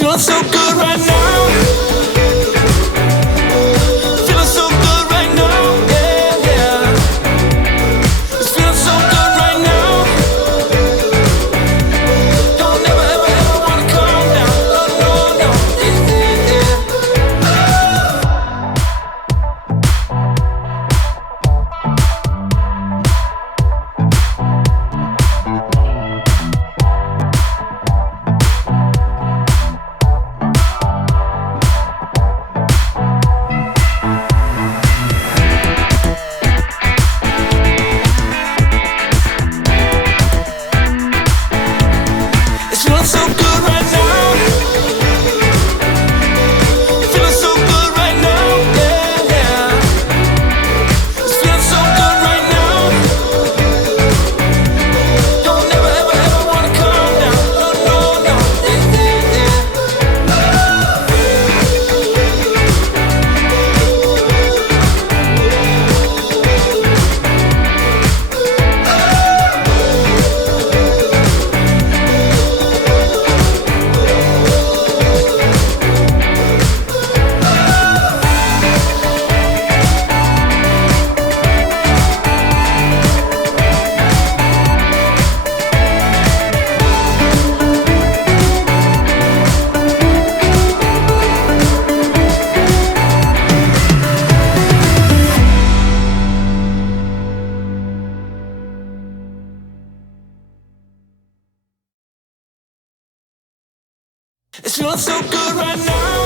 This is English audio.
feeling so good right now. Feeling so good right now. Yeah, yeah. It's feeling so good right now. Don't ever, ever, ever wanna calm down. No, no, no. Yeah, yeah, yeah. It's feeling so good right now. Feeling so good right now. Yeah, yeah. It's feeling so good right now. Don't ever, ever, ever wanna calm down. No, no, no. Yeah, yeah, yeah. It's feeling so good right now.